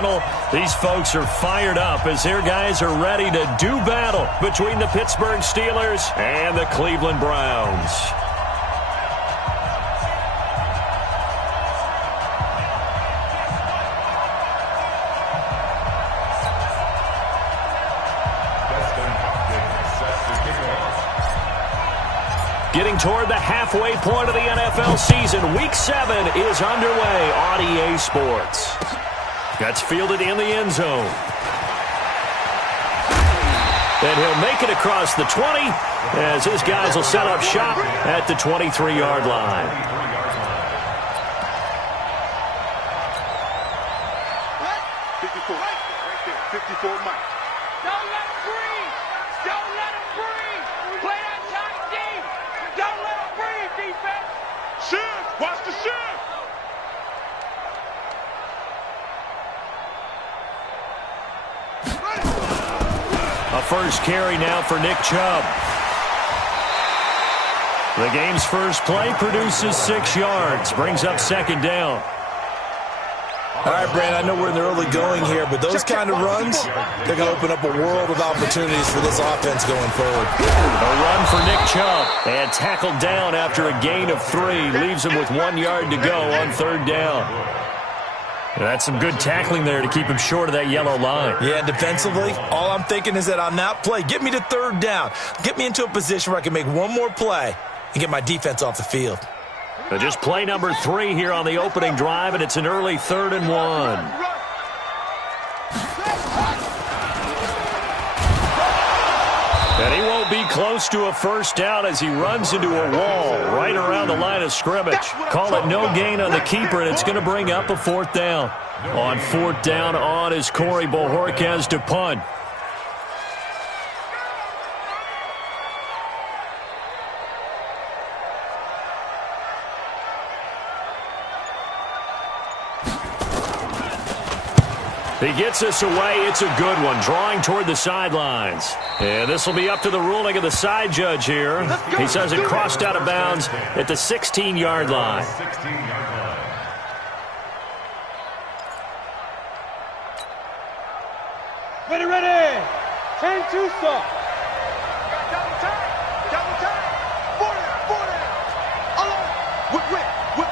These folks are fired up as their guys are ready to do battle between the Pittsburgh Steelers and the Cleveland Browns. Getting toward the halfway point of the NFL season, Week 7 is underway on EA Sports. That's fielded in the end zone. And he'll make it across the 20 as his guys will set up shop at the 23-yard line. 54, right there, 54 Mike. Don't let him breathe. Don't let him breathe. Play that tight deep. Don't let him breathe, defense. Shift, watch the shift. A first carry now for Nick Chubb. The game's first play produces 6 yards, brings up second down. All right, Brand, I know we're in the early going here, but those kind of runs, they're going to open up a world of opportunities for this offense going forward. A run for Nick Chubb, and tackled down after a gain of 3. Leaves him with 1 yard to go on third down. That's some good tackling there to keep him short of that yellow line. Yeah, defensively, all I'm thinking is that on that play, get me to third down. Get me into a position where I can make one more play and get my defense off the field. Just play number 3 here on the opening drive, and it's an early 3rd and 1. And he won't be close to a first down as he runs into a wall right around the line of scrimmage. Call it no gain on the keeper, and it's going to bring up a 4th down. On 4th down on is Corey Bojorquez to punt. He gets us away. It's a good one, drawing toward the sidelines. And this will be up to the ruling of the side judge here. He says it crossed out of bounds at the 16-yard line. Ready. 10-2 stop. Double time. 4 down.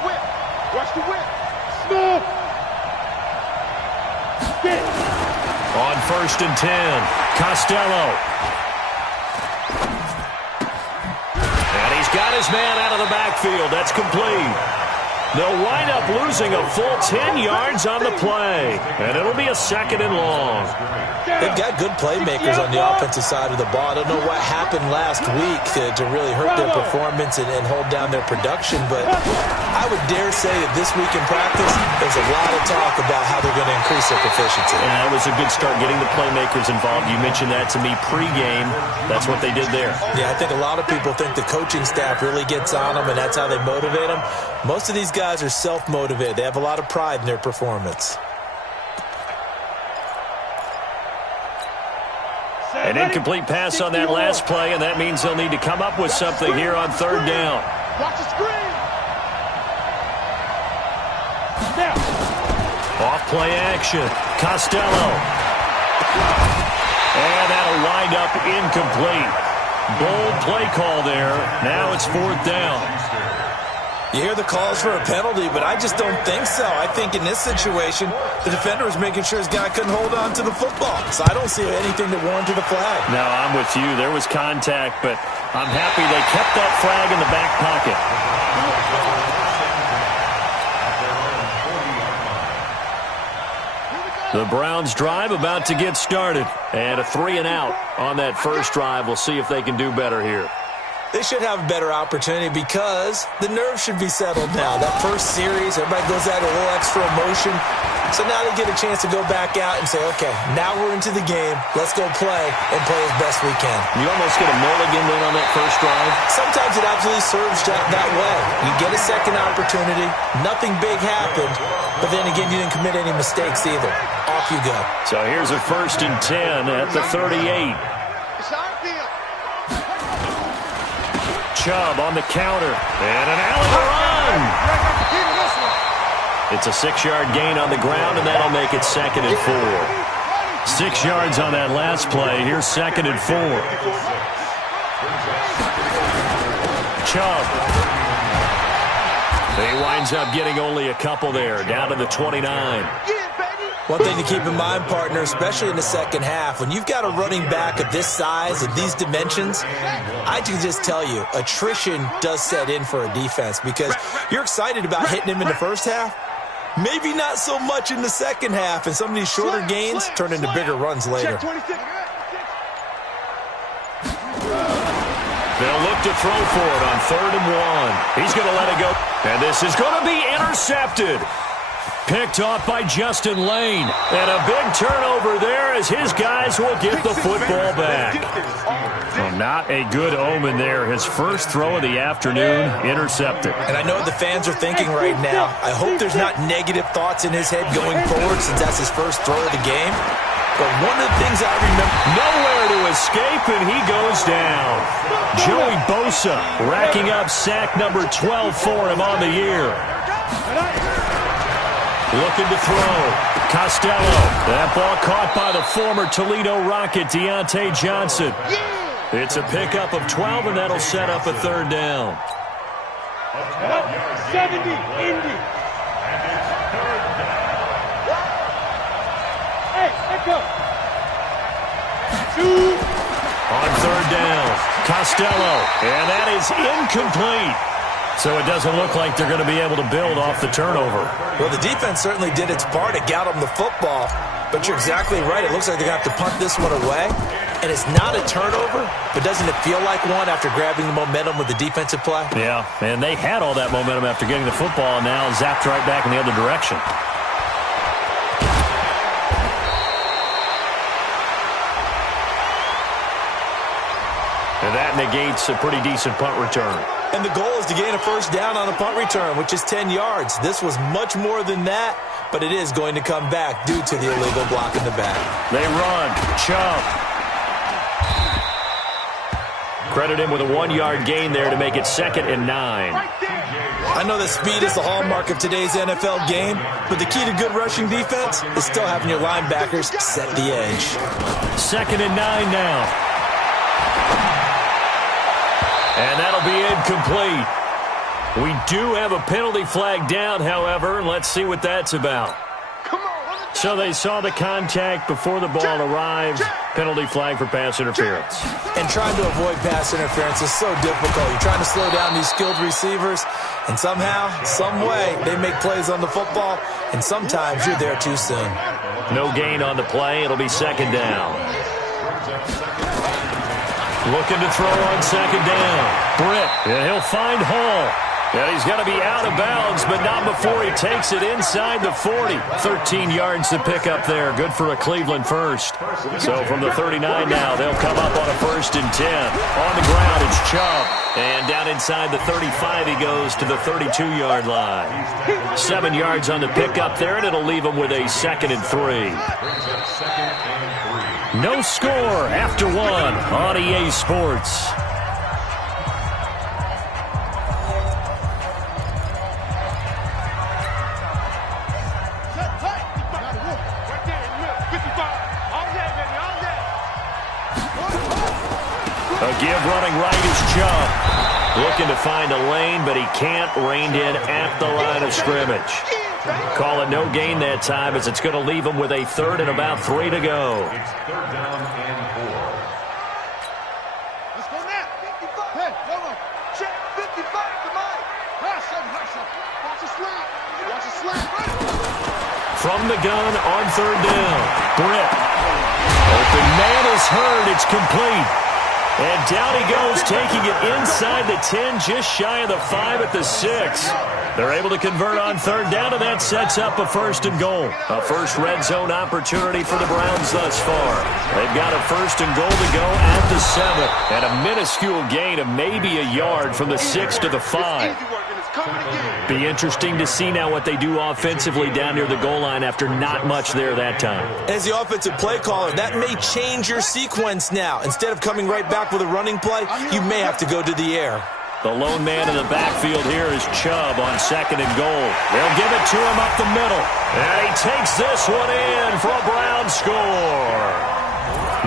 Whip. Watch the whip. Smith. On 1st and 10, Costello. And he's got his man out of the backfield. That's complete. They'll wind up losing a full 10 yards on the play. And it'll be a 2nd and long. They've got good playmakers on the offensive side of the ball. I don't know what happened last week to really hurt their performance and hold down their production, but I would dare say that this week in practice, there's a lot of talk about how they're going to increase their proficiency. And that was a good start, getting the playmakers involved. You mentioned that to me pregame. That's what they did there. Yeah, I think a lot of people think the coaching staff really gets on them, and that's how they motivate them. Most of these guys are self-motivated. They have a lot of pride in their performance. An incomplete pass on that last play, and that means they'll need to come up with something here on 3rd down. Watch the screen. Off play action. Costello. And that'll wind up incomplete. Bold play call there. Now it's 4th down. You hear the calls for a penalty, but I just don't think so. I think in this situation, the defender was making sure his guy couldn't hold on to the football. So I don't see anything that warranted a flag. No, I'm with you. There was contact, but I'm happy they kept that flag in the back pocket. The Browns drive about to get started. And a 3 and out on that first drive. We'll see if they can do better here. They should have a better opportunity because the nerves should be settled now. That first series, everybody goes out a little extra emotion. So now they get a chance to go back out and say, okay, now we're into the game. Let's go play and play as best we can. You almost get a mulligan then on that first drive. Sometimes it absolutely serves that way. You get a second opportunity. Nothing big happened. But then again, you didn't commit any mistakes either. Off you go. So here's a 1st and 10 at the 38. Chubb on the counter. And an alley run. It's a 6-yard gain on the ground, and that'll make it 2nd and 4. 6 yards on that last play. Here's 2nd and 4. Chubb. He winds up getting only a couple there, down to the 29. One thing to keep in mind, partner, especially in the second half, when you've got a running back of this size, of these dimensions, I can just tell you, attrition does set in for a defense because you're excited about hitting him in the first half. Maybe not so much in the second half, and some of these shorter gains turn into bigger runs later. They'll look to throw for it on 3rd and 1. He's going to let it go. And this is going to be intercepted. Picked off by Justin Lane. And a big turnover there as his guys will get the football back. Well, not a good omen there. His first throw of the afternoon, intercepted. And I know what the fans are thinking right now. I hope there's not negative thoughts in his head going forward since that's his first throw of the game. But one of the things I remember... Nowhere to escape, and he goes down. Joey Bosa racking up sack number 12 for him on the year. Looking to throw. Costello. That ball caught by the former Toledo Rocket, Deontay Johnson. It's a pickup of 12, and that'll set up a 3rd down. 70, Indy. Hey, let's go. On 3rd down, Costello. And that is incomplete. So it doesn't look like they're going to be able to build off the turnover. Well, the defense certainly did its part to get them the football. But you're exactly right. It looks like they're going to have to punt this one away. And it's not a turnover, but doesn't it feel like one after grabbing the momentum with the defensive play? Yeah, and they had all that momentum after getting the football, and now zapped right back in the other direction. And that negates a pretty decent punt return. And the goal is to gain a first down on a punt return, which is 10 yards. This was much more than that, but it is going to come back due to the illegal block in the back. They run. Chubb. Credit him with a 1-yard gain there to make it 2nd and 9. I know that speed is the hallmark of today's NFL game, but the key to good rushing defense is still having your linebackers set the edge. 2nd and 9 now. And that'll be incomplete. We do have a penalty flag down, however, and let's see what that's about. So they saw the contact before the ball arrived. Penalty flag for pass interference. And trying to avoid pass interference is so difficult. You're trying to slow down these skilled receivers, and somehow, some way, they make plays on the football, and sometimes you're there too soon. No gain on the play. It'll be 2nd down. Looking to throw on 2nd down. Britt, and he'll find Hall. And he's going to be out of bounds, but not before he takes it inside the 40. 13 yards to pick up there. Good for a Cleveland first. So from the 39 now, they'll come up on a 1st and 10. On the ground, it's Chubb. And down inside the 35, he goes to the 32-yard line. 7 yards on the pickup there, and it'll leave him with a 2nd and 3. No score after 1 on EA Sports. A give running right is Chubb. Looking to find a lane, but he can't. Reined in at the line of scrimmage. Call it no gain that time as it's going to leave him with a 3rd and about 3 to go. It's 3rd down and 4. Let's go now. 55. Hey, hold on. Check 55 to Mike. Watch it slap. Watch it slap. From the gun on 3rd down. Britt. Open man is heard. It's complete. And down he goes, taking it inside the 10, just shy of the 5 at the 6. They're able to convert on 3rd down, and that sets up a 1st and goal. A first red zone opportunity for the Browns thus far. They've got a 1st and goal to go at the 7. And a minuscule gain of maybe a yard from the 6 to the 5. Be interesting to see now what they do offensively down near the goal line after not much there that time. As the offensive play caller, that may change your sequence now. Instead of coming right back with a running play, you may have to go to the air. The lone man in the backfield here is Chubb on 2nd and goal. They'll give it to him up the middle. And he takes this one in for a Brown score.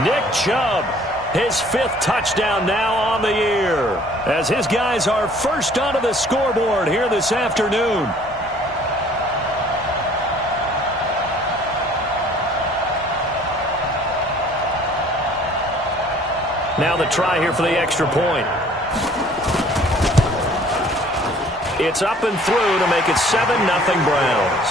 Nick Chubb, his 5th touchdown now on the year, as his guys are first onto the scoreboard here this afternoon. Now the try here for the extra point. It's up and through to make it 7-0 Browns.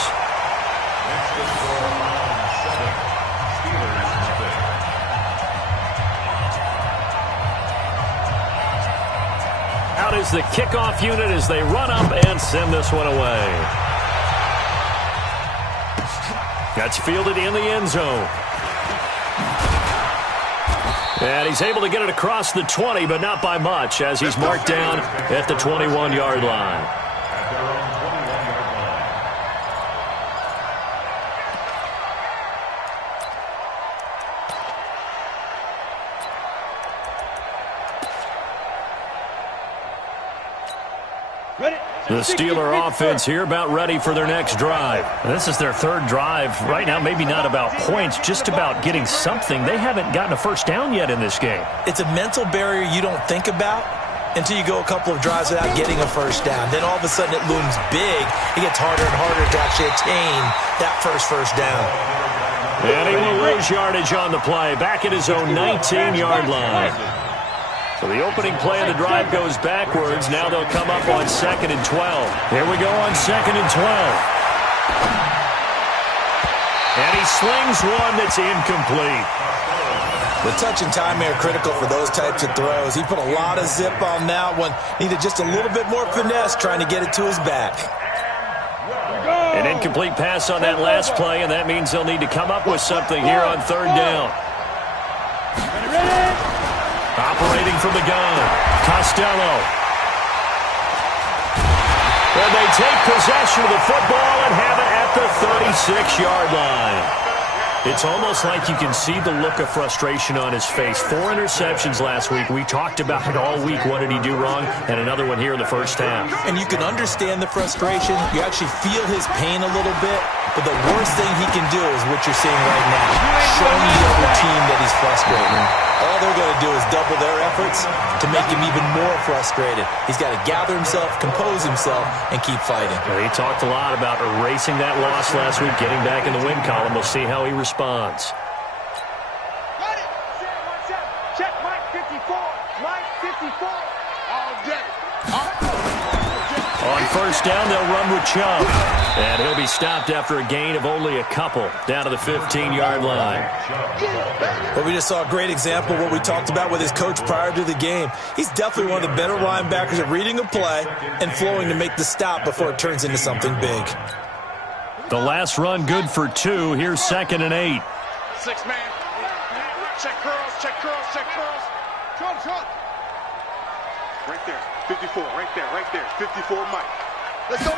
Out is the kickoff unit as they run up and send this one away. That's fielded in the end zone. And he's able to get it across the 20, but not by much, as he's marked down at the 21-yard line. The Steeler offense here about ready for their next drive. This is their 3rd drive. Right now, maybe not about points, just about getting something. They haven't gotten a first down yet in this game. It's a mental barrier you don't think about until you go a couple of drives without getting a first down. Then all of a sudden it looms big. It gets harder and harder to actually attain that first down. And he will lose yardage on the play, back at his own 19-yard line. So the opening play of the drive goes backwards. Now they'll come up on 2nd and 12. Here we go on 2nd and 12. And he slings one that's incomplete. The touch and timing are critical for those types of throws. He put a lot of zip on that one. Needed just a little bit more finesse trying to get it to his back. An incomplete pass on that last play, and that means they'll need to come up with something here on 3rd down. Operating from the gun, Costello. And they take possession of the football and have it at the 36-yard line. It's almost like you can see the look of frustration on his face. 4 interceptions last week. We talked about it all week. What did he do wrong? And another one here in the first half. And you can understand the frustration. You actually feel his pain a little bit. But the worst thing he can do is what you're seeing right now. Showing the other team that he's frustrated. All they're going to do is double their efforts to make him even more frustrated. He's got to gather himself, compose himself, and keep fighting. He talked a lot about erasing that loss last week, getting back in the win column. We'll see how he responds. Check Mike 54. Mike 54. All day. On first down, they'll run with Chubb. And he'll be stopped after a gain of only a couple down to the 15-yard line. Well, we just saw a great example of what we talked about with his coach prior to the game. He's definitely one of the better linebackers at reading a play and flowing to make the stop before it turns into something big. The last run good for 2. Here's 2nd and 8. 6-man. Check curls, check curls, check curls. Shot. Right there. 54, right there. 54, Mike. Let's go.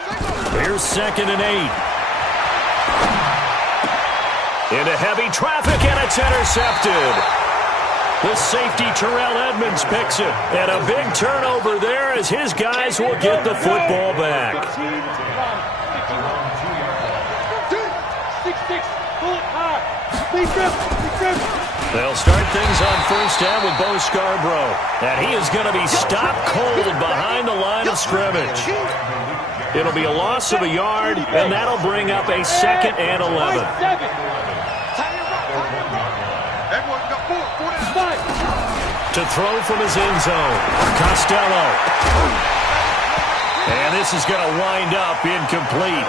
Here's 2nd and 8. Into heavy traffic, and it's intercepted. The safety, Terrell Edmonds, picks it. And a big turnover there as his guys will get the football back. 6-6, pull it hard. They'll start things on first down with Bo Scarborough. And he is going to be stopped cold behind the line of scrimmage. It'll be a loss of a yard, and that'll bring up a 2nd and 11. To throw from his end zone, Costello. And this is going to wind up incomplete.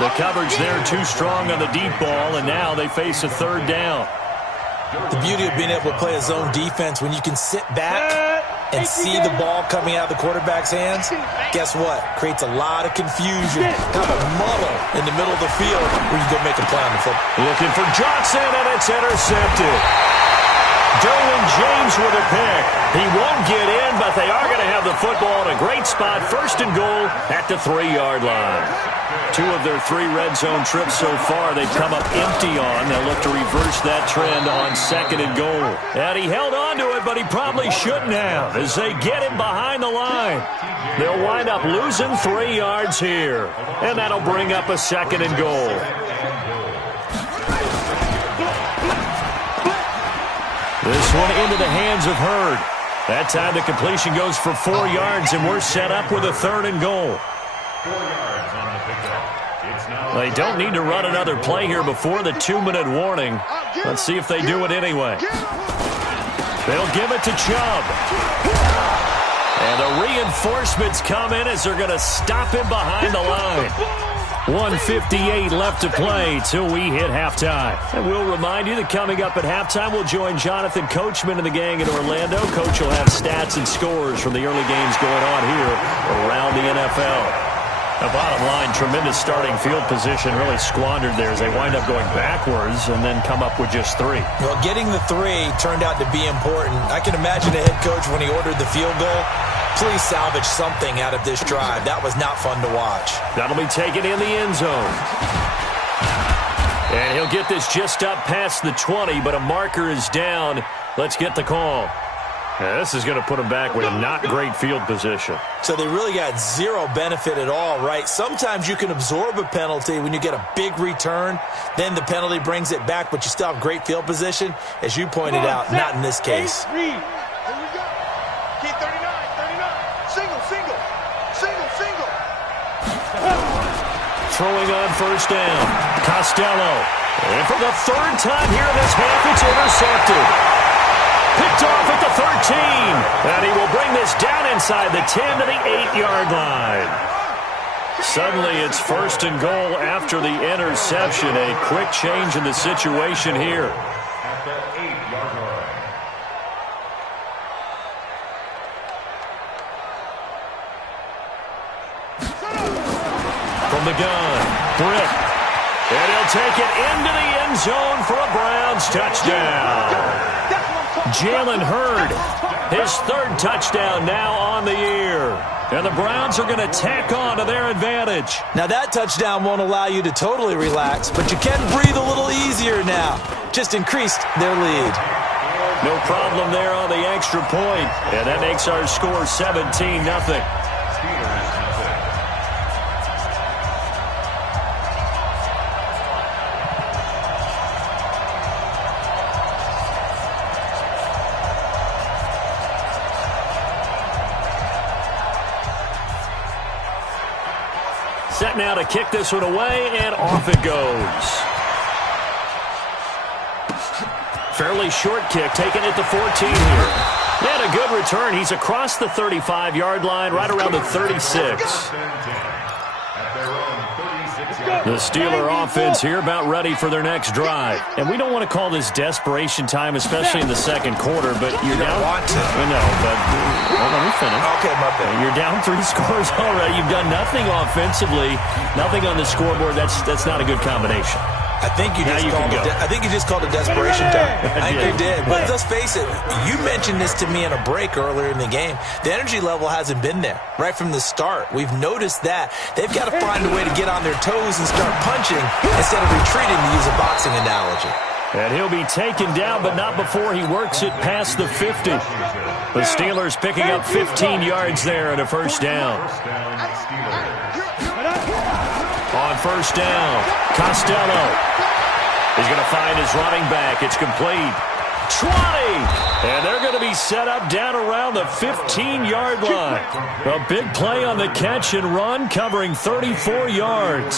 The coverage there too strong on the deep ball, and now they face a 3rd down. The beauty of being able to play a zone defense when you can sit back and see the ball coming out of the quarterback's hands, guess what? Creates a lot of confusion, kind of a muddle in the middle of the field where you go make a play on the football. Looking for Johnson, and it's intercepted. Derwin James with a pick. He won't get in, but they are going to have the football in a great spot. First and goal at the 3-yard line. 2 of their 3 red zone trips so far they've come up empty on. They'll look to reverse that trend on second and goal. And he held on to it, but he probably shouldn't have as they get him behind the line. They'll wind up losing 3 yards here. And that'll bring up a second and goal. This one into the hands of Hurd. That time the completion goes for 4 yards, and we're set up with a 3rd and goal. They don't need to run another play here before the 2-minute warning. Let's see if they do it anyway. They'll give it to Chubb. And the reinforcements come in as they're going to stop him behind the line. 1:58 left to play till we hit halftime. And we'll remind you that coming up at halftime, we'll join Jonathan Coachman and the gang in Orlando. Coach will have stats and scores from the early games going on here around the NFL. The bottom line, tremendous starting field position, really squandered there as they wind up going backwards and then come up with just 3. Well, getting the 3 turned out to be important. I can imagine the head coach when he ordered the field goal. Please salvage something out of this drive. That was not fun to watch. That'll be taken in the end zone. And he'll get this just up past the 20, but a marker is down. Let's get the call. Yeah, this is going to put them back with not great field position. So they really got 0 benefit at all, right? Sometimes you can absorb a penalty when you get a big return. Then the penalty brings it back, but you still have great field position. As you pointed out, not in this case. Here we go. Key 39. Single. Throwing on first down. Costello. And for the 3rd time here in this half, it's intercepted. Picked off at the 13. And he will bring this down inside the 10 to the 8-yard line. Suddenly it's 1st and goal after the interception. A quick change in the situation here. At the 8-yard line. From the gun, Britt. And he'll take it into the end zone for a Browns touchdown. Jalen Hurd, his 3rd touchdown now on the year. And the Browns are going to tack on to their advantage. Now that touchdown won't allow you to totally relax, but you can breathe a little easier now. Just increased their lead. No problem there on the extra point. And that makes our score 17-0. Set now to kick this one away, and off it goes. Fairly short kick, taken at the 14 here. And a good return. He's across the 35-yard line, right around the 36. The Steeler offense here about ready for their next drive. And we don't want to call this desperation time, especially in the second quarter, but you're down. I know, but let me finish. Okay, my bad. You're down 3 scores already. You've done nothing offensively, nothing on the scoreboard. That's not a good combination. I think you just called it desperation time. I think you did. But let's face it, you mentioned this to me in a break earlier in the game. The energy level hasn't been there right from the start. We've noticed that. They've got to find a way to get on their toes and start punching instead of retreating, to use a boxing analogy. And he'll be taken down, but not before he works it past the 50. The Steelers picking up 15 yards there and a first down. On first down, Costello. He's going to find his running back. It's complete. 20! And they're going to be set up down around the 15-yard line. A big play on the catch and run, covering 34 yards.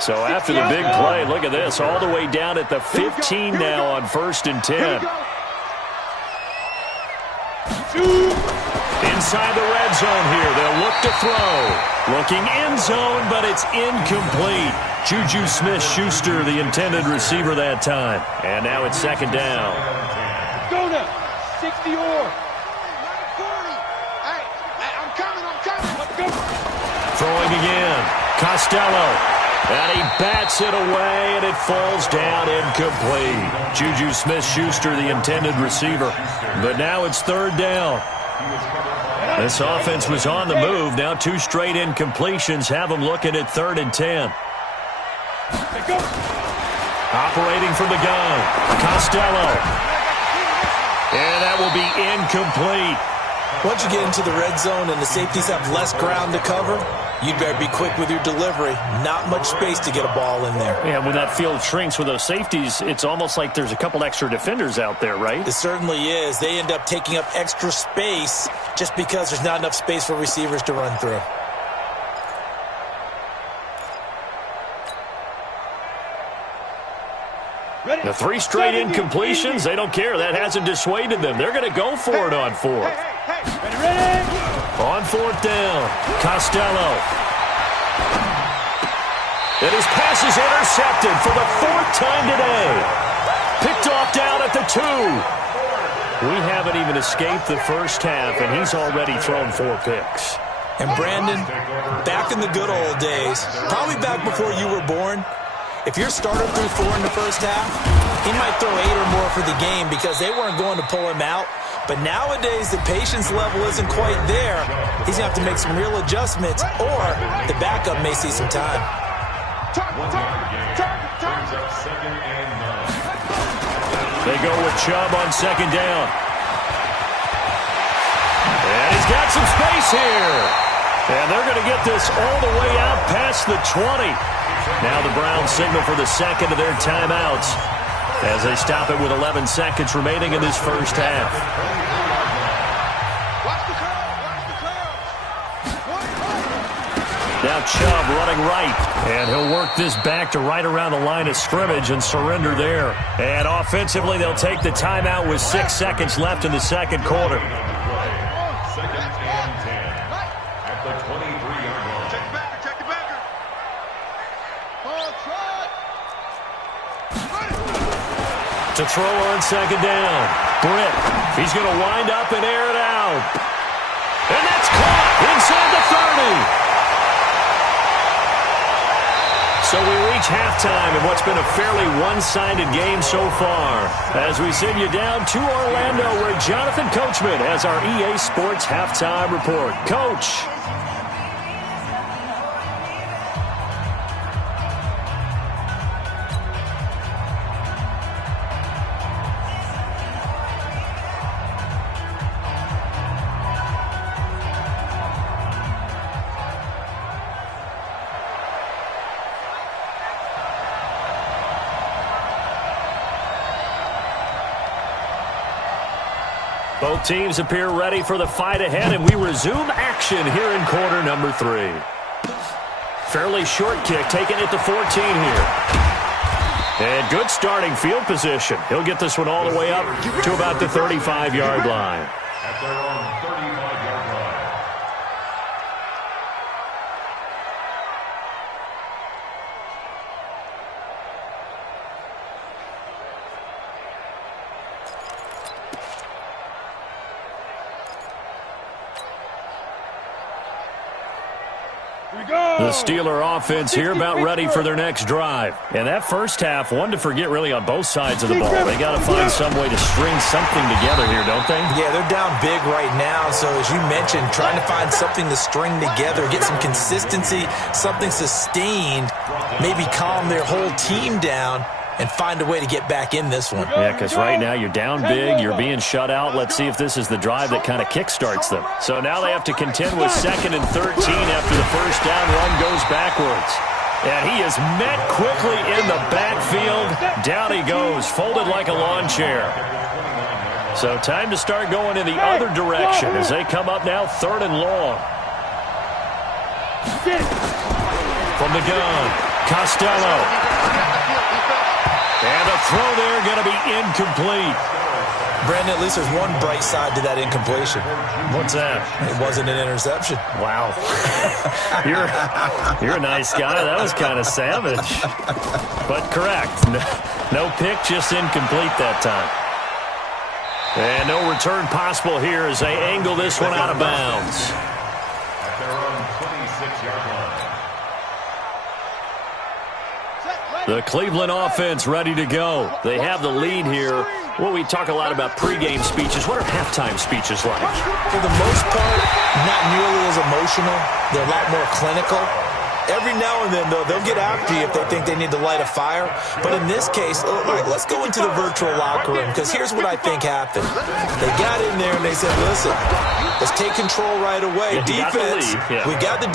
So after the big play, look at this, all the way down at the 15 now on 1st and 10. Inside the red zone here, they'll look to throw. Looking end zone, but it's incomplete. Juju Smith-Schuster, the intended receiver that time. And now it's 2nd down. Go now. 60 or. 40. Hey, I'm coming. Let's go. Throwing again. Costello. And he bats it away, and it falls down incomplete. Juju Smith-Schuster, the intended receiver. But now it's third down. This offense was on the move. Now 2 straight incompletions have them looking at 3rd and 10. Operating from the gun, Costello. And that will be incomplete. Once you get into the red zone and the safeties have less ground to cover, you'd better be quick with your delivery. Not much space to get a ball in there. Yeah, when that field shrinks with those safeties, it's almost like there's a couple extra defenders out there, right? It certainly is. They end up taking up extra space just because there's not enough space for receivers to run through. The 3 straight incompletions, they don't care. That hasn't dissuaded them. They're going to go for it on 4th. On 4th down, Costello. And his pass is intercepted for the 4th time today. Picked off down at the 2. We haven't even escaped the first half, and he's already thrown 4 picks. And Brandon, back in the good old days, probably back before you were born, if your starter threw 4 in the first half, he might throw 8 or more for the game because they weren't going to pull him out. But nowadays, the patience level isn't quite there. He's going to have to make some real adjustments, or the backup may see some time. They go with Chubb on 2nd down. And he's got some space here. And they're going to get this all the way out past the 20. Now the Browns signal for the second of their timeouts as they stop it with 11 seconds remaining in this first half. Now Chubb running right, and he'll work this back to right around the line of scrimmage and surrender there. And offensively, they'll take the timeout with 6 seconds left in the second quarter. Second and 10 at the 23-yard line. Check the backer. To throw on 2nd down. Britt, he's going to wind up and air it out. And that's caught inside the 30. So we reach halftime in what's been a fairly one-sided game so far. As we send you down to Orlando, where Jonathan Coachman has our EA Sports halftime report. Coach. Both teams appear ready for the fight ahead, and we resume action here in quarter number 3. Fairly short kick, taken at the 14 here. And good starting field position. He'll get this one all the way up to about the 35-yard line. At their own 35-yard line. The Steeler offense here about ready for their next drive. And that first half, one to forget really on both sides of the ball. They got to find some way to string something together here, don't they? Yeah, they're down big right now. So as you mentioned, trying to find something to string together, get some consistency, something sustained, maybe calm their whole team down and find a way to get back in this one. Yeah, because right now you're down big, you're being shut out. Let's see if this is the drive that kind of kickstarts them. So now they have to contend with 2nd and 13 after the first down run goes backwards. And he is met quickly in the backfield. Down he goes, folded like a lawn chair. So time to start going in the other direction as they come up now 3rd and long. From the gun, Costello. And a throw there going to be incomplete. Brandon, at least there's one bright side to that incompletion. What's that? It wasn't an interception. Wow. You're a nice guy. That was kind of savage. But correct. No pick, just incomplete that time. And no return possible here as they angle this one out of bounds. At their own 26-yard line. The Cleveland offense ready to go. They have the lead here. Well, we talk a lot about pregame speeches. What are halftime speeches like? For the most part, not nearly as emotional. They're a lot more clinical. Every now and then, though, they'll get after you if they think they need to light a fire. But in this case, let's go into the virtual locker room, because here's what I think happened. They got in there and they said, listen, let's take control right away. Defense, we got the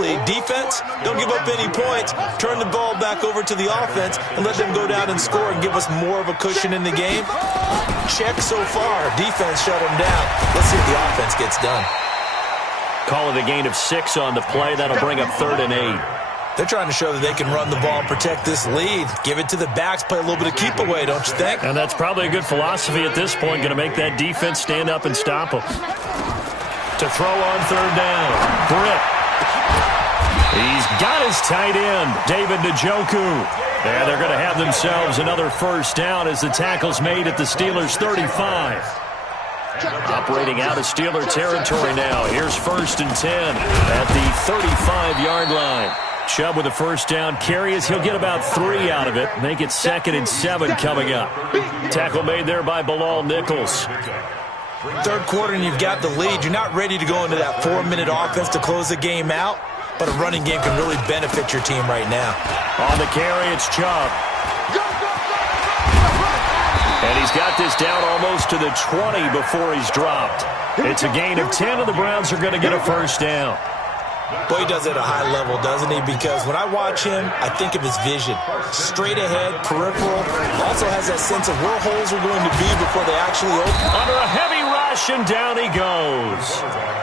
lead. Defense, don't give up any points. Turn the ball back over to the offense and let them go down and score and give us more of a cushion in the game. Check so far. Defense shut them down. Let's see if the offense gets done. Call it a gain of 6 on the play. That'll bring up 3rd and 8. They're trying to show that they can run the ball and protect this lead. Give it to the backs, play a little bit of keep away, don't you think? And that's probably a good philosophy at this point, going to make that defense stand up and stop them. To throw on 3rd down, Britt. He's got his tight end, David Njoku. And they're going to have themselves another 1st down as the tackle's made at the Steelers' 35. Operating out of Steeler territory now. Here's 1st and 10 at the 35-yard line. Chubb with a 1st down carry as he'll get about 3 out of it. Make it 2nd and 7 coming up. Tackle made there by Bilal Nichols. 3rd quarter and you've got the lead. You're not ready to go into that 4-minute offense to close the game out, but a running game can really benefit your team right now. On the carry, it's Chubb. And he's got this down almost to the 20 before he's dropped. It's a gain of 10, and the Browns are going to get a 1st down. Boy, he does it at a high level, doesn't he? Because when I watch him, I think of his vision. Straight ahead, peripheral. Also has that sense of where holes are going to be before they actually open. Under a heavy rush, and down he goes.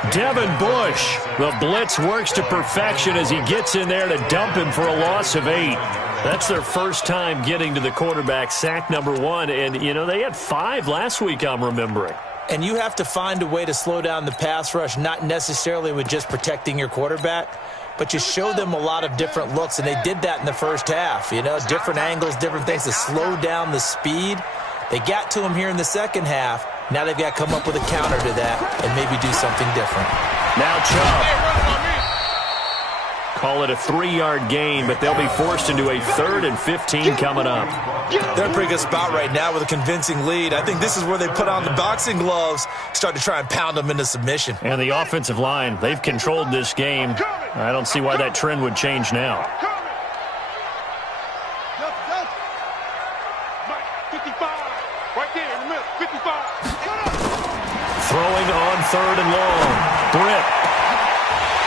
Devin Bush. The blitz works to perfection as he gets in there to dump him for a loss of 8. That's their 1st time getting to the quarterback, sack number 1. And, you know, they had 5 last week, I'm remembering. And you have to find a way to slow down the pass rush, not necessarily with just protecting your quarterback, but you show them a lot of different looks, and they did that in the 1st half. You know, different angles, different things to slow down the speed. They got to him here in the 2nd half. Now they've got to come up with a counter to that and maybe do something different. Now Chubb. Call it a 3-yard gain, but they'll be forced into a 3rd and 15 coming up. They're in a pretty good spot right now with a convincing lead. I think this is where they put on the boxing gloves, start to try and pound them into submission. And the offensive line, they've controlled this game. I don't see why that trend would change now. 55, right there in the middle, 55. Throwing on 3rd and long. Britt.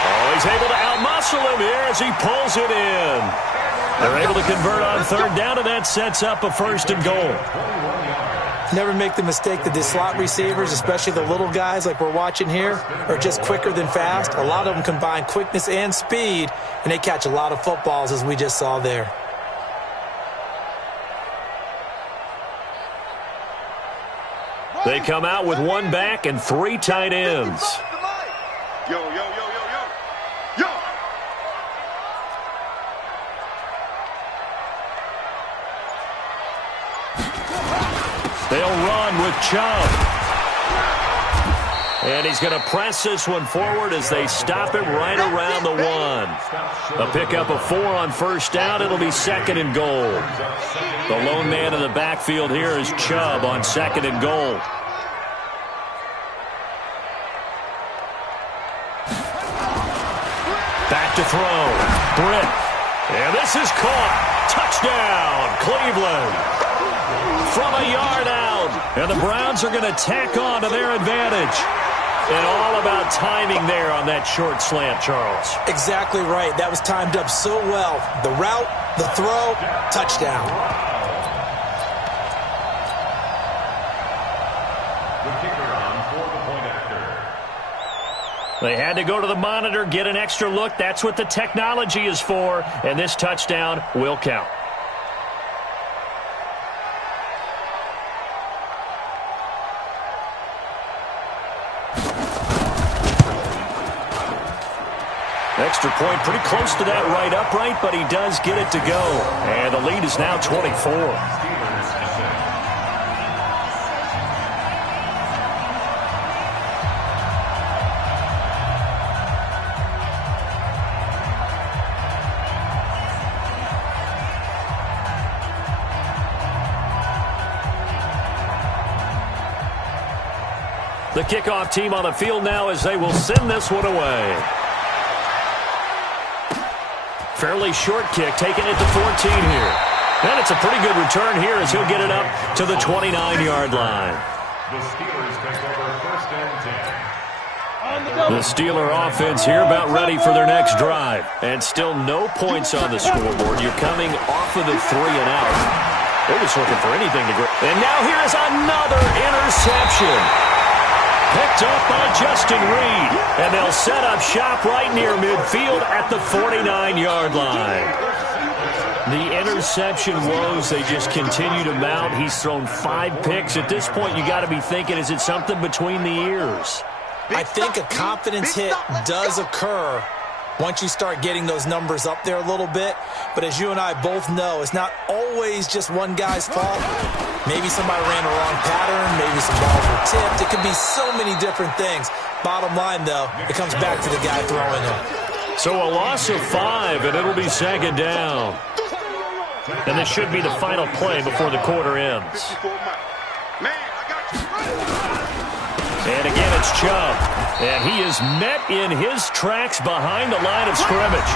Oh, he's able to outmuscle him here as he pulls it in. They're able to convert on 3rd down, and that sets up a 1st and goal. Never make the mistake that the slot receivers, especially the little guys like we're watching here, are just quicker than fast. A lot of them combine quickness and speed, and they catch a lot of footballs, as we just saw there. They come out with 1 back and 3 tight ends. Yo, yo, yo, yo, yo. Yo! They'll run with Chubb. And he's going to press this one forward as they stop him right around the 1. A pickup of 4 on 1st down. It'll be 2nd and goal. The lone man in the backfield here is Chubb on 2nd and goal. Back to throw. Britt. And this is caught. Touchdown, Cleveland. From a yard out. And the Browns are going to tack on to their advantage. And all about timing there on that short slant, Charles. Exactly right. That was timed up so well. The route, the throw, touchdown. The kicker on for the point after. They had to go to the monitor, get an extra look. That's what the technology is for. And this touchdown will count. Extra point pretty close to that right upright, but he does get it to go. And the lead is now 24. The kickoff team on the field now as they will send this one away. Fairly short kick, taking it to 14 here. And it's a pretty good return here as he'll get it up to the 29-yard line. The Steelers take over 1st and 10. The Steeler offense here about ready for their next drive. And still no points on the scoreboard. You're coming off of the 3 and out. They're just looking for anything to grab. And now here is another interception. Picked up by Justin Reed. And they'll set up shop right near midfield at the 49-yard line. The interception woes, they just continue to mount. He's thrown 5 picks. At this point, you got to be thinking, is it something between the ears? I think a confidence hit does occur once you start getting those numbers up there a little bit. But as you and I both know, it's not always just one guy's fault. Maybe somebody ran a wrong pattern. Maybe some balls were tipped. It could be so many different things. Bottom line, though, it comes back to the guy throwing it. So a loss of 5, and it'll be 2nd down. And this should be the final play before the quarter ends. And again, it's Chubb. And he is met in his tracks behind the line of scrimmage.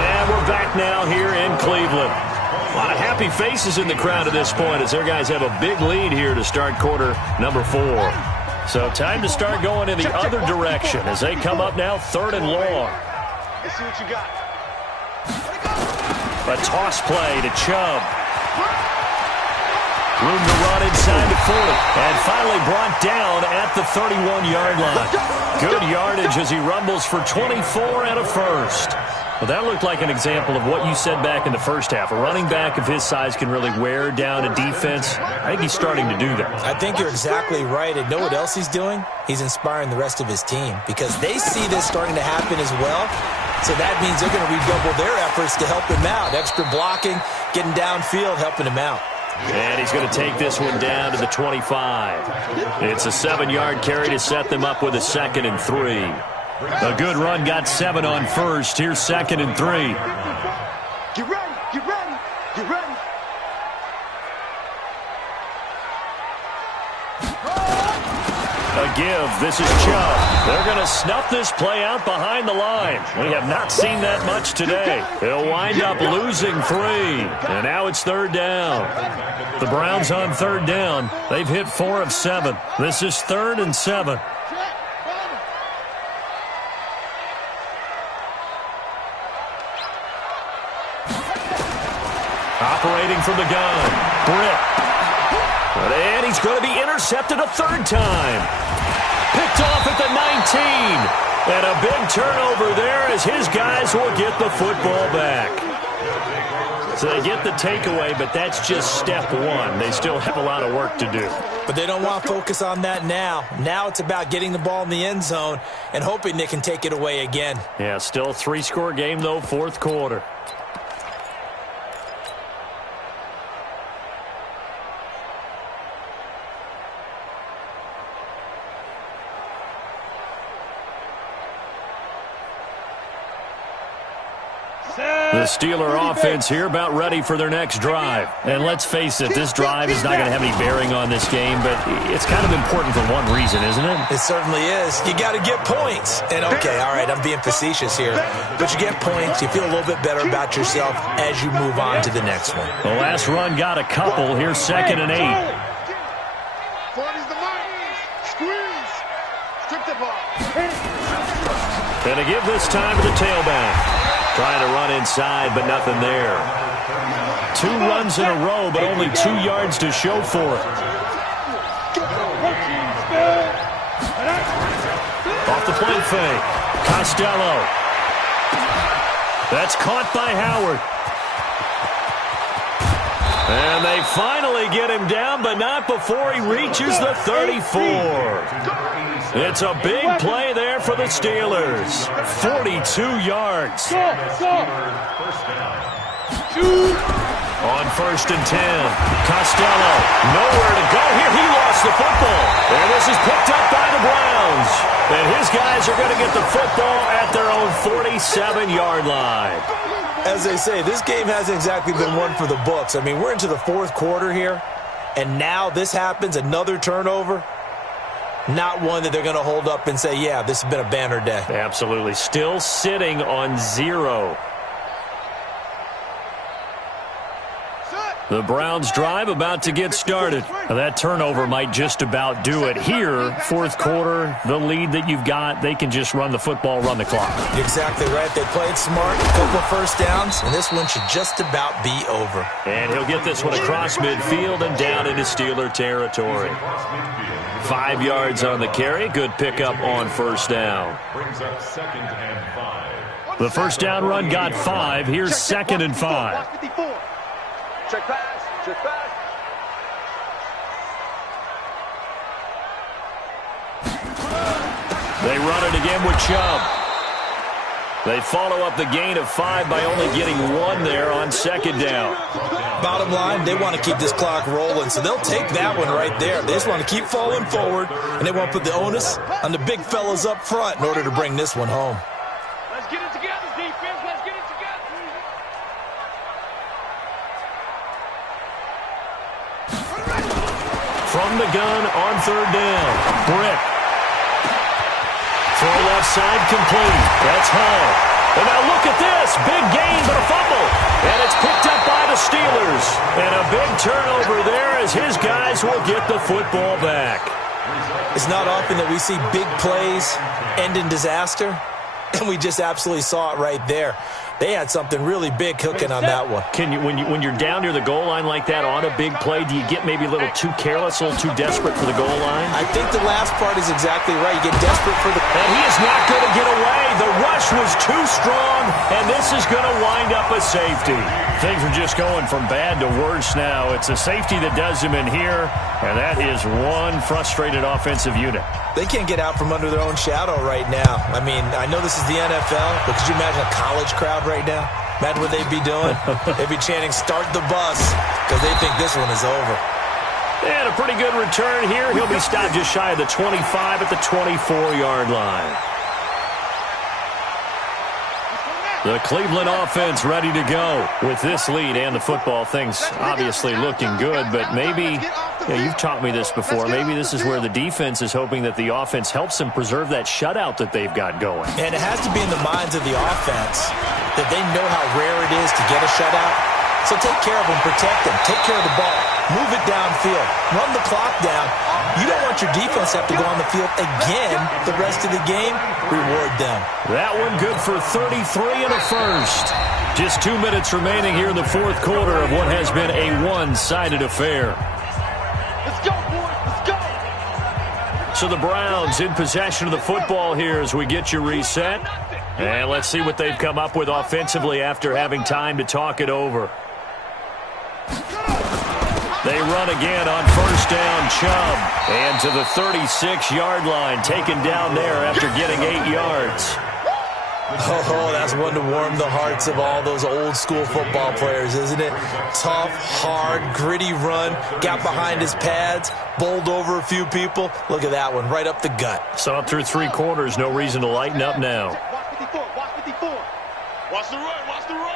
And we're back now here in Cleveland. A lot of happy faces in the crowd at this point as their guys have a big lead here to start quarter number 4. So time to start going in the other direction as they come up now 3rd and long. Let's see what you got. A toss play to Chubb. Room to run inside the 40. And finally brought down at the 31-yard line. Good yardage as he rumbles for 24 and a first. Well, that looked like an example of what you said back in the first half. A running back of his size can really wear down a defense. I think he's starting to do that. I think you're exactly right. And know what else he's doing? He's inspiring the rest of his team because they see this starting to happen as well. So that means they're going to redouble their efforts to help him out. Extra blocking, getting downfield, helping him out. And he's going to take this one down to the 25. It's a 7-yard carry to set them up with a 2nd and 3. A good run got 7 on first. Here's 2nd and 3. Get ready, get ready, get ready. A give. This is Chubb. They're going to snuff this play out behind the line. We have not seen that much today. He'll wind up losing 3. And now it's 3rd down. The Browns on 3rd down. They've hit 4 of 7. This is 3rd and 7. Operating from the gun. Britt. And he's going to be intercepted a 3rd time. Picked off at the 19. And a big turnover there as his guys will get the football back. So they get the takeaway, but that's just step 1. They still have a lot of work to do. But they don't want to focus on that now. Now it's about getting the ball in the end zone and hoping they can take it away again. Yeah, still a 3-score game, though, 4th quarter. The Steeler offense here about ready for their next drive. And let's face it, this drive is not going to have any bearing on this game, but it's kind of important for one reason, isn't it? It certainly is. You got to get points. And okay, all right, I'm being facetious here. But you get points, you feel a little bit better about yourself as you move on to the next one. The last run got a couple. Here's 2nd and 8. 40's the mark. Squeeze. Strip the ball. And to give this time to the tailback. Trying to run inside, but nothing there. 2 runs in a row, but only 2 yards to show for it. Off the play fake. Costello. That's caught by Howard. And they finally get him down, but not before he reaches the 34. It's a big play there for the Steelers. 42 yards. On 1st and 10. Costello, nowhere to go here. He lost the football. And this is picked up by the Browns. And his guys are going to get the football at their own 47-yard line. As they say, this game hasn't exactly been one for the books. I mean, we're into the 4th quarter here, and now this happens, another turnover. Not one that they're going to hold up and say, yeah, this has been a banner day. Absolutely. Still sitting on 0. The Browns drive about to get started. Now, that turnover might just about do it here. Fourth quarter, the lead that you've got, they can just run the football, run the clock. Exactly right. They played smart, a couple of first downs, and this one should just about be over. And he'll get this one across midfield and down into Steeler territory. 5 yards on the carry. Good pickup on first down. Brings up 2nd and 5. The first down run got 5. Here's 2nd and 5. Check pass, check pass. They run it again with Chubb. They follow up the gain of 5 by only getting 1 there on 2nd down. Bottom line, they want to keep this clock rolling, so they'll take that one right there. They just want to keep falling forward, and they want to put the onus on the big fellas up front in order to bring this one home. Let's get it together, defense. Let's get it together. From the gun on 3rd down. Britt. Throw left side complete. That's Hall. And now look at this. Big gain, but a fumble. And it's picked up by the Steelers. And a big turnover there as his guys will get the football back. It's not often that we see big plays end in disaster, and we just absolutely saw it right there. They had something really big cooking on that one. Can you, when you're down near the goal line like that on a big play, do you get maybe a little too careless, a little too desperate for the goal line? I think the last part is exactly right. You get desperate for the... And he is not going to get away. The rush was too strong, and this is going to wind up a safety. Things are just going from bad to worse now. It's a safety that does him in here, and that is one frustrated offensive unit. They can't get out from under their own shadow right now. I mean, I know this is the NFL, but could you imagine a college crowd right now? Imagine what they'd be doing. They'd be chanting, "Start the bus," because they think this one is over. And a pretty good return here. He'll be stopped just shy of the 25 at the 24-yard line. The Cleveland offense ready to go with this lead and the football. Things obviously looking good, but maybe, you've taught me this before, maybe this is where the defense is hoping that the offense helps them preserve that shutout that they've got going. And it has to be in the minds of the offense that they know how rare it is to get a shutout. So take care of them, protect them, take care of the ball, move it downfield, run the clock down. You don't want your defense to have to go on the field again the rest of the game. Reward them. That one good for 33 and a first. Just 2 minutes remaining here in the fourth quarter of what has been a one-sided affair. Let's go, boys. Let's go. So the Browns in possession of the football here as we get you reset. And let's see what they've come up with offensively after having time to talk it over. They run again on first down, Chubb. And to the 36-yard line, taken down there after getting 8 yards. Oh, that's one to warm the hearts of all those old-school football players, isn't it? Tough, hard, gritty run, got behind his pads, bowled over a few people. Look at that one, right up the gut. So up through 3 quarters, no reason to lighten up now. Watch 54, watch 54. Watch the run, watch the run.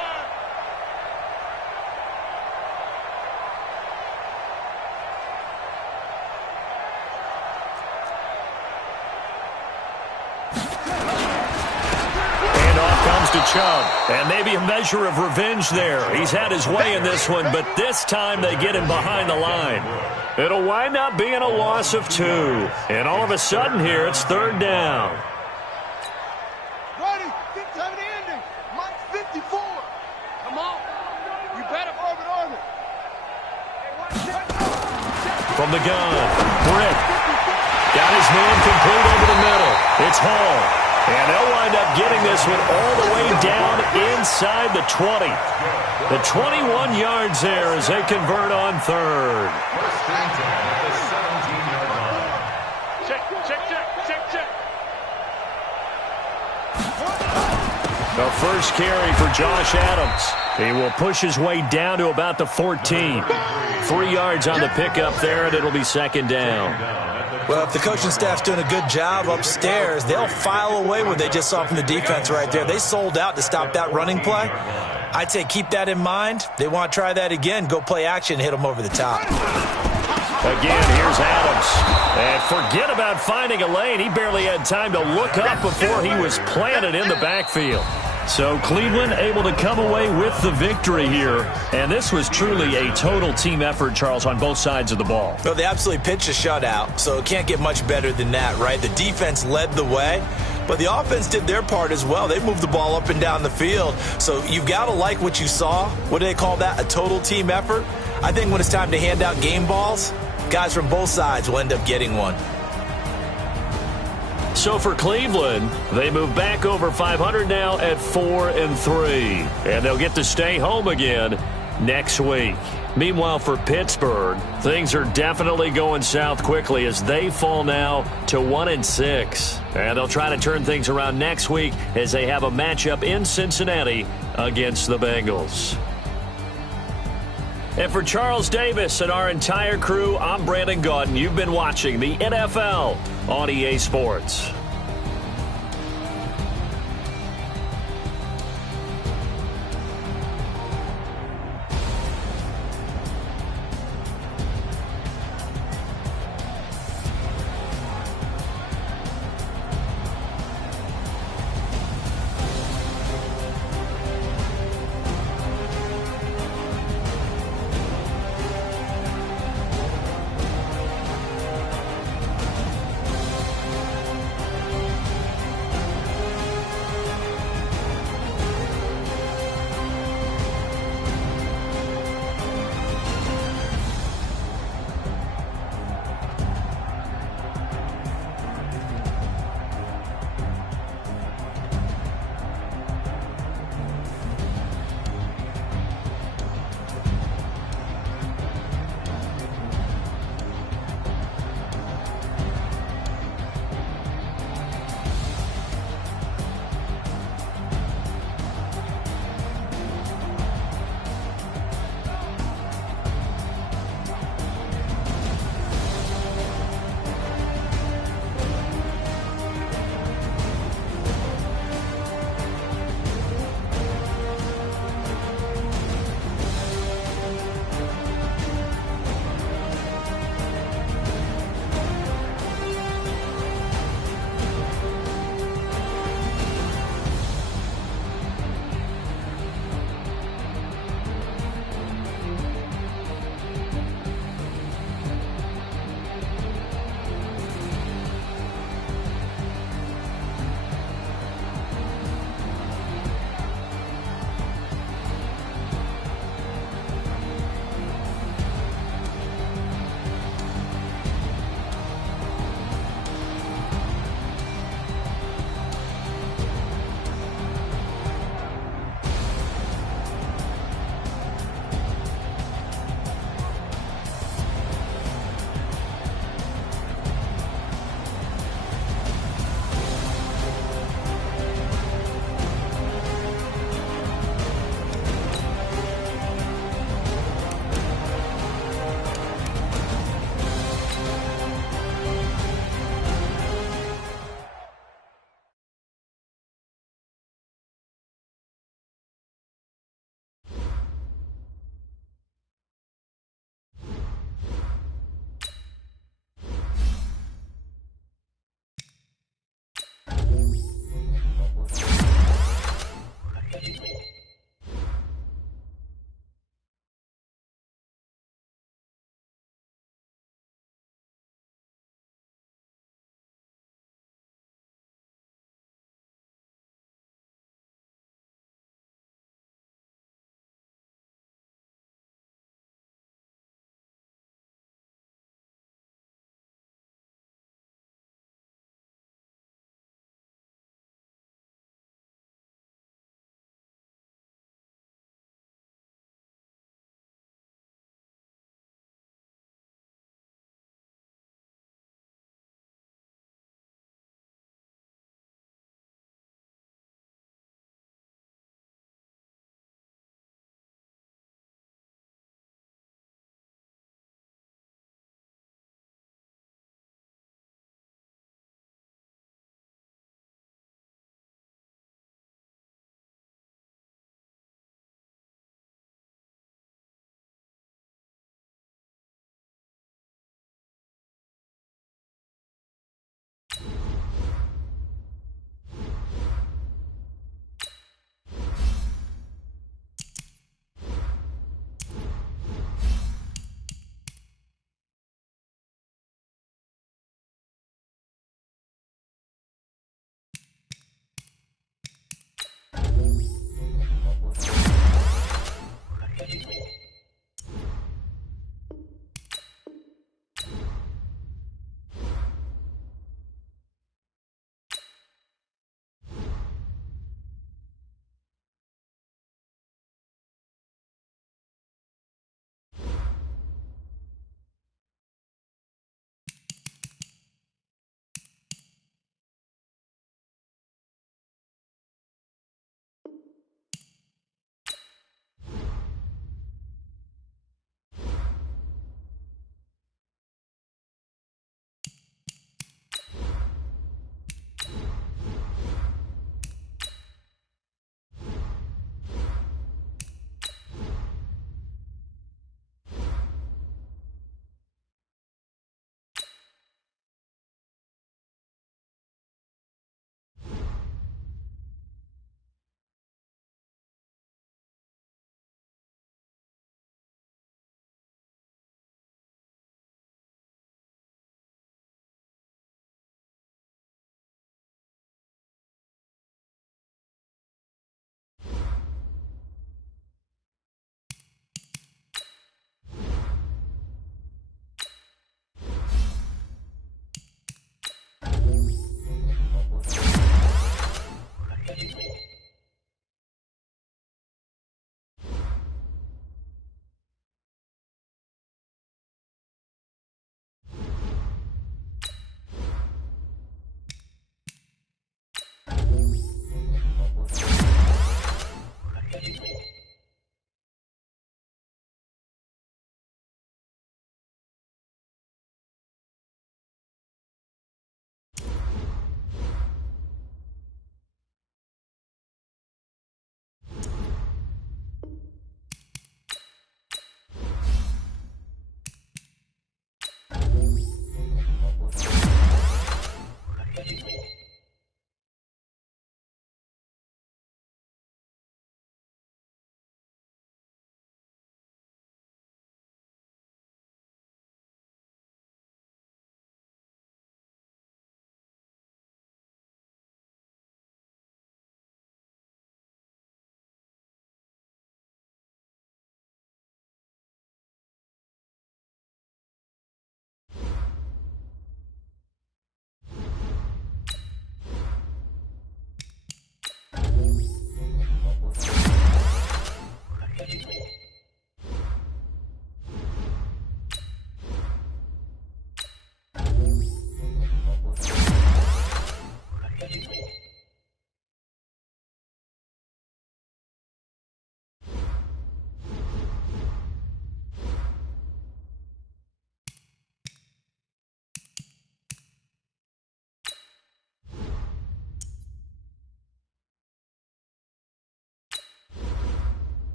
To Chubb, and maybe a measure of revenge there. He's had his way in this one, but this time they get him behind the line. It'll wind up being a loss of 2. And all of a sudden here, it's 3rd down. Ready, 70 ending, Mike 54. Come on, you better orbit. From the gun, Britt got his man complete over the middle. It's Hall. And they'll wind up getting this one all the way down inside the 20. The 21 yards there as they convert on 3rd. First and 10 at the 17-yard line. Check. The first carry for Josh Adams. He will push his way down to about the 14. 3 yards on the pickup there, and it'll be 2nd down. Well, if the coaching staff's doing a good job upstairs, they'll file away what they just saw from the defense right there. They sold out to stop that running play. I'd say keep that in mind. They want to try that again. Go play action and hit them over the top. Again, here's Adams. And forget about finding a lane. He barely had time to look up before he was planted in the backfield. So Cleveland able to come away with the victory here. And this was truly a total team effort, Charles, on both sides of the ball. Well, they absolutely pitched a shutout, so it can't get much better than that, right? The defense led the way, but the offense did their part as well. They moved the ball up and down the field. So you've got to like what you saw. What do they call that? A total team effort? I think when it's time to hand out game balls, guys from both sides will end up getting one. So for Cleveland, they move back over 500 now at 4-3. And they'll get to stay home again next week. Meanwhile, for Pittsburgh, things are definitely going south quickly as they fall now to 1-6. And they'll try to turn things around next week as they have a matchup in Cincinnati against the Bengals. And for Charles Davis and our entire crew, I'm Brandon Gaudin. You've been watching the NFL on EA Sports.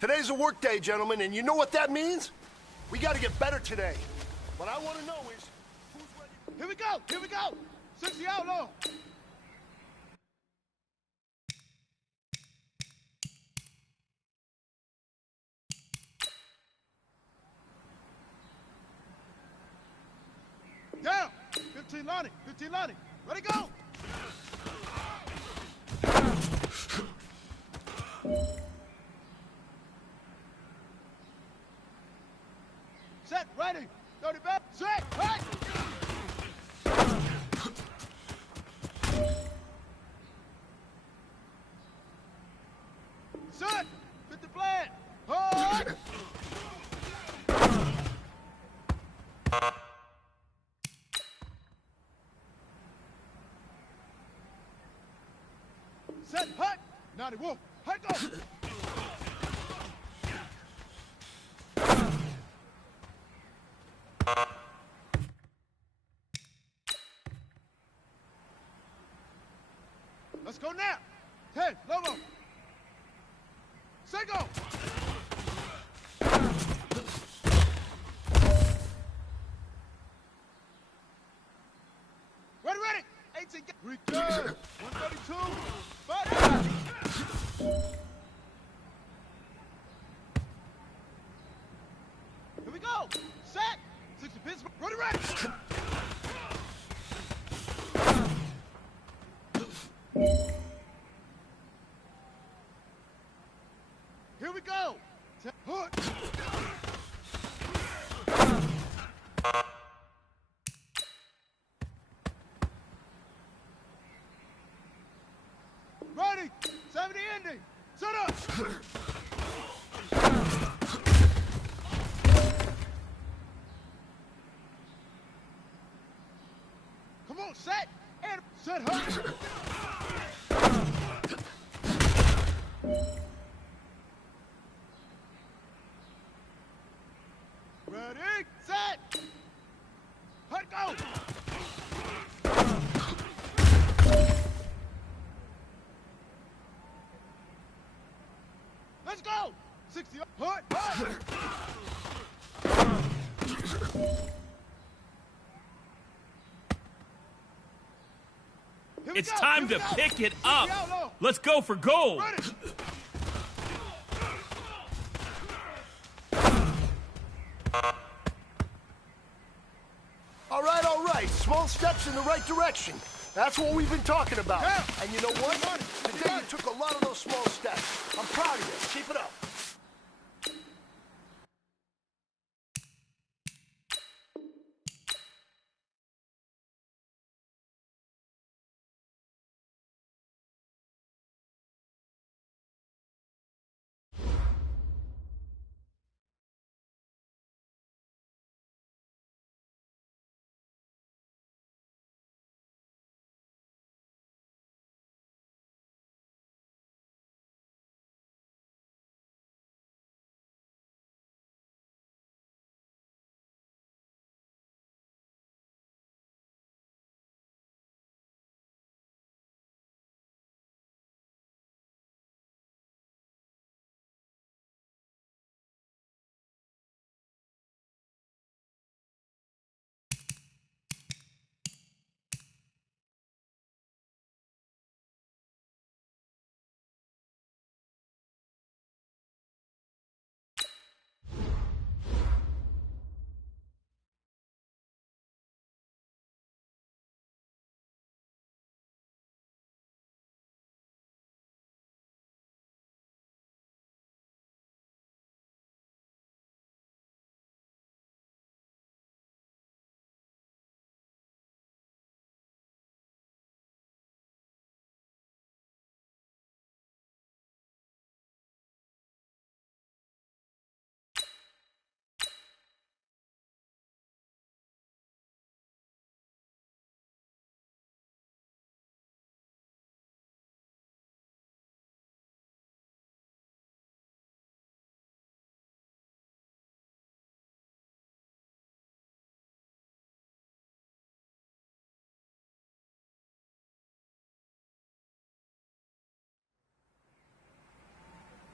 Today's a work day, gentlemen, and you know what that means? We got to get better today. What I want to know is who's ready. Here we go! Here we go! 60 outlaw! Down! 15 Lonnie! 15 Lonnie! Ready, go! Set, ready! 30 back, set, right! Set! 50 plan! Hard! Set, hut! 90 wolf, hut go! Let's go now! 10, Lobo! Say go! Ready, ready! 18, get 3 good! 132! Fight! Here we go! Set! 60 pins, ready, ready! Here we go! Hook! Ready! 70 ending! Set up! Come on, set! And set, hook! Ready, set! Hut, go! Let's go! 60, hut, hut! It's time to pick it up. Let's go for gold. Ready. All right. Small steps in the right direction. That's what we've been talking about. Yeah. And you know what? Today you took a lot of those small steps. I'm proud of you. Keep it up.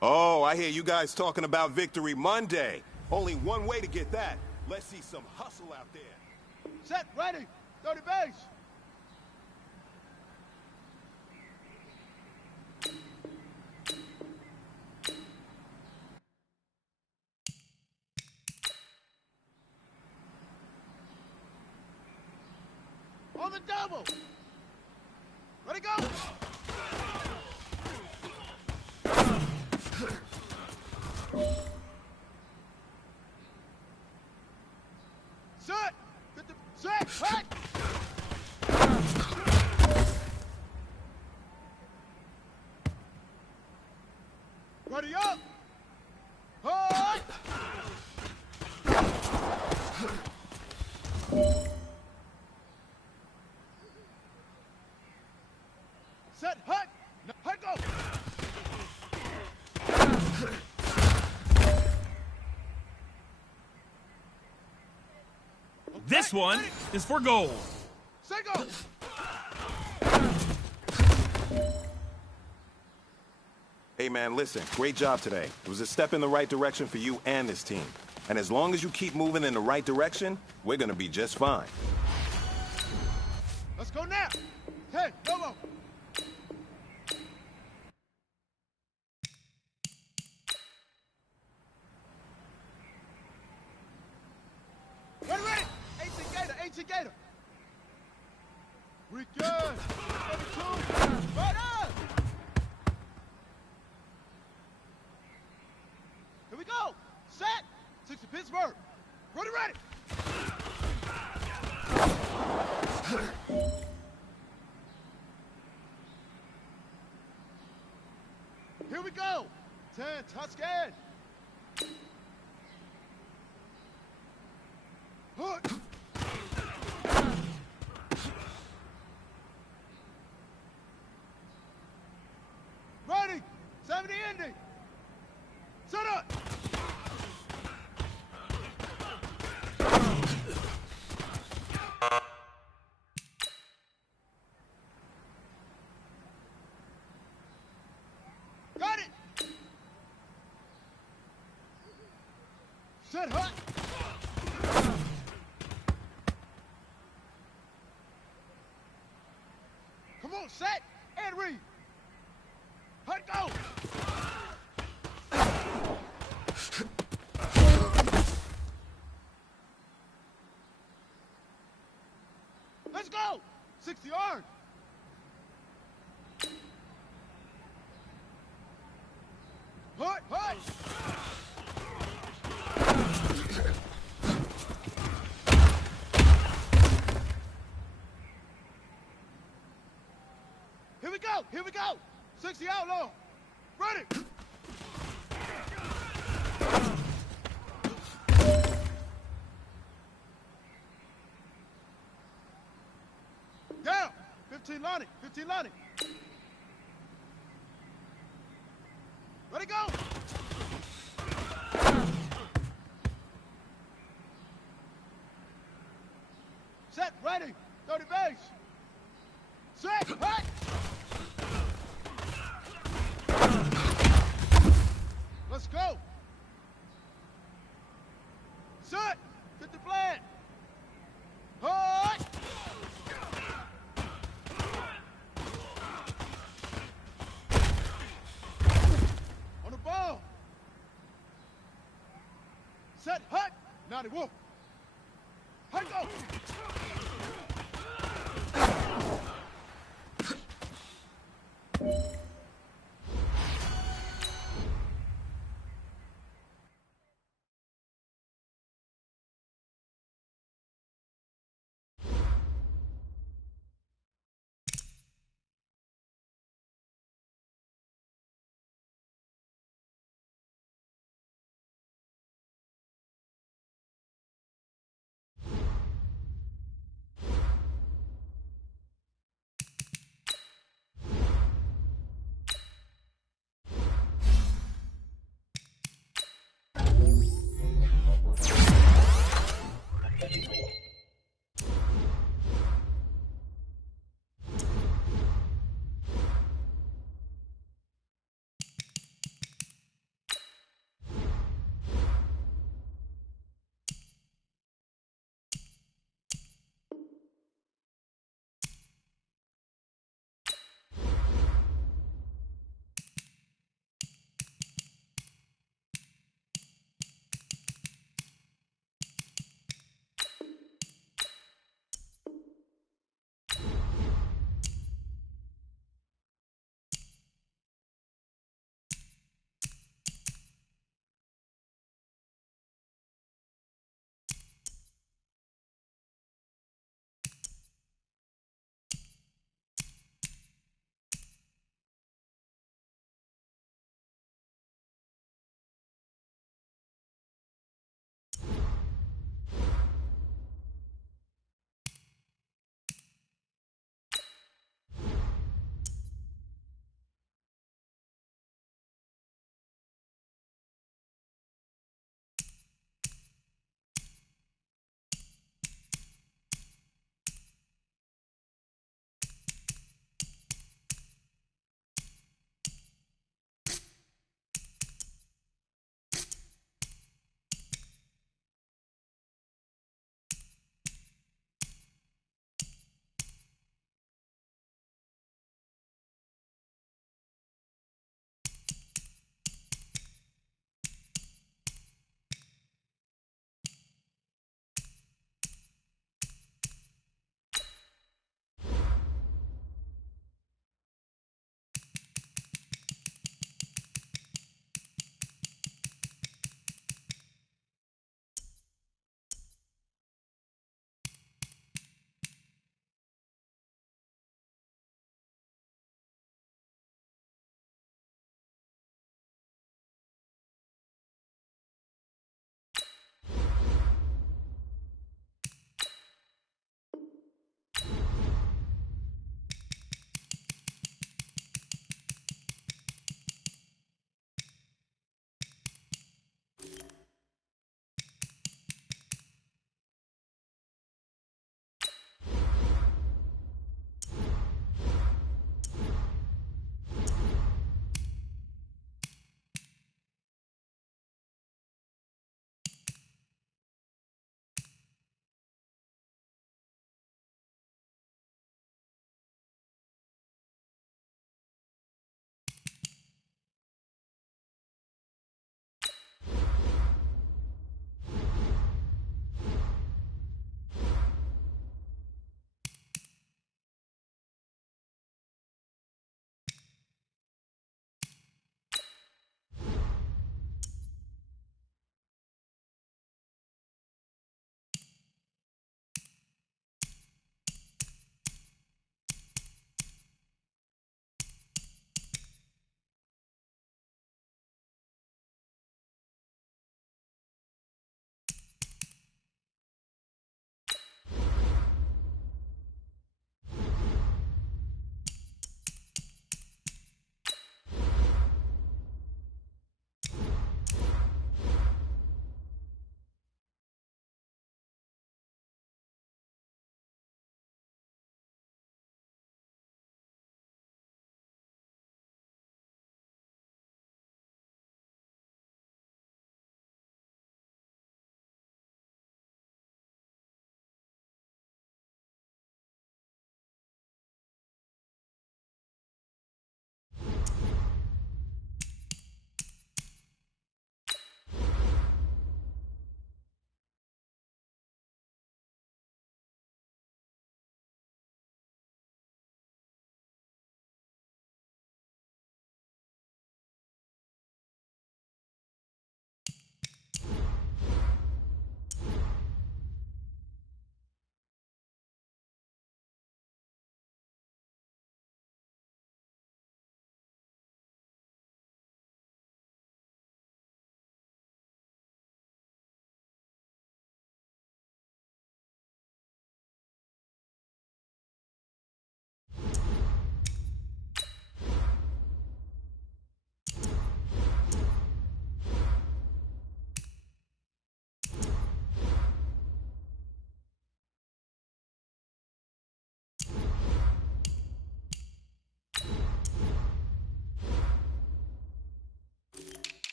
Oh, I hear you guys talking about Victory Monday. Only one way to get that. Let's see some hustle out there. Set, ready, 30 base. On the double. Ready, go. Set. Set. Hut. Ready up. Hut. Set, hut! Hut, go! This one is for goal. Set, go! Hey, man, listen. Great job today. It was a step in the right direction for you and this team. And as long as you keep moving in the right direction, we're going to be just fine. Let's go now! Hey, go! Ready, ready! Ancient Gator! We good! Right up! Here we go! Set! 60 Pittsburgh! Ready, ready! Here we go! 10, Tuscan! Hook! Ready! 70 ending! Set up! Got it! Set hut! Come on, set and read. Hut, go! Let's go! 60 yards. Hut, hut! Here we go! Here we go! 60 outlaw! Ready! Down! 15 Lonnie! 15 Lonnie! Ready, go! Set, ready! 30 base! Set, hut! Let's go! Set! 50 flat! Hut! On the ball! Set, hut! 90 wolf! Hut, go!